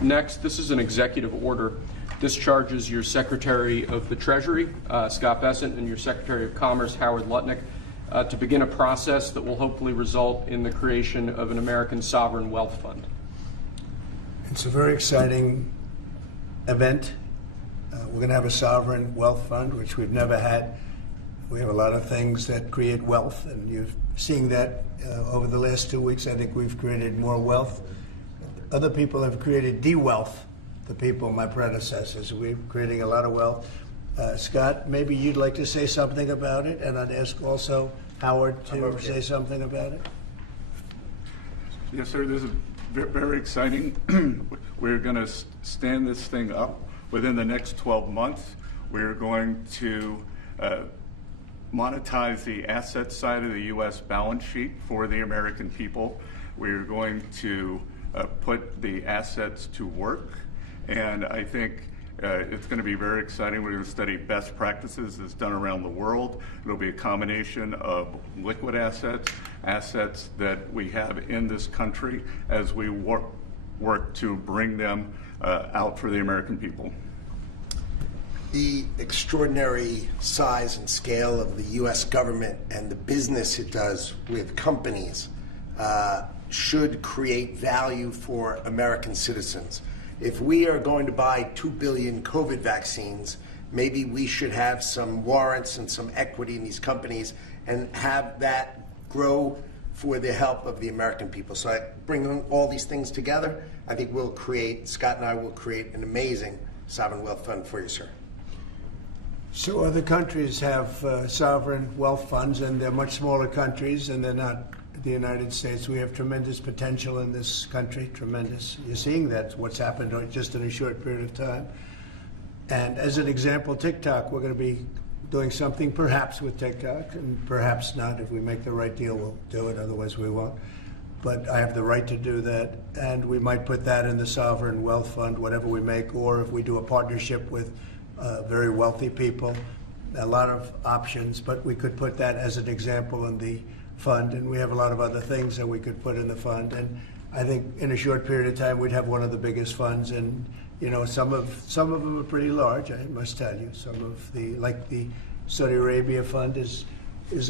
Next, this is an executive order. Discharges your Secretary of the Treasury, Scott Bessent, and your Secretary of Commerce, Howard Lutnick, to begin a process that will hopefully result in the creation of an American sovereign wealth fund. It's a very exciting event. We're going to have a sovereign wealth fund, which we've never had. We have a lot of things that create wealth, and you're seeing that over the last 2 weeks. I think we've created more wealth. Other people have created de-wealth, the people, my predecessors. We're creating a lot of wealth. Scott, maybe you'd like to say something about it, and I'd ask also Howard to say something about it. Yes, sir. This is very exciting. We're going to stand this thing up within the next 12 months. We're going to monetize the asset side of the U.S. balance sheet for the American people. We're going to put the assets to work, and I think it's going to be very exciting. We're going to study best practices that's done around the world. It'll be a combination of liquid assets, assets that we have in this country as we work to bring them out for the American people. The extraordinary size and scale of the U.S. government and the business it does with companies should create value for American citizens. If we are going to buy 2 billion COVID vaccines, maybe we should have some warrants and some equity in these companies and have that grow for the help of the American people. So I bring all these things together, I think Scott and I will create an amazing sovereign wealth fund for you, sir. So other countries have sovereign wealth funds, and they're much smaller countries, and they're not the United States. We have tremendous potential in this country, tremendous. You're seeing that, what's happened just in a short period of time. And as an example, TikTok, we're going to be doing something perhaps with TikTok, and perhaps not. If we make the right deal, we'll do it, otherwise we won't. But I have the right to do that, and we might put that in the sovereign wealth fund, whatever we make, or if we do a partnership with very wealthy people, a lot of options, but we could put that as an example in the fund, and we have a lot of other things that we could put in the fund. And I think in a short period of time, we'd have one of the biggest funds, and you know, some of them are pretty large, I must tell you. Some of like the Saudi Arabia fund is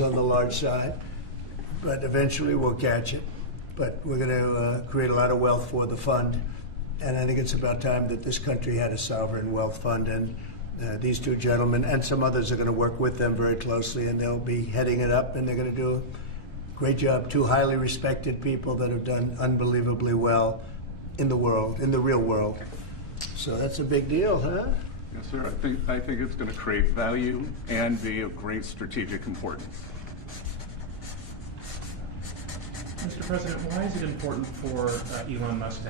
on the large side, but eventually we'll catch it. But we're going to create a lot of wealth for the fund, and I think it's about time that this country had a sovereign wealth fund. And these two gentlemen and some others are going to work with them very closely, and they'll be heading it up, and they're going to do a great job. Two highly respected people that have done unbelievably well in the world, in the real world. So that's a big deal, huh? Yes, sir. I think it's going to create value and be of great strategic importance. Mr. President, why is it important for Elon Musk to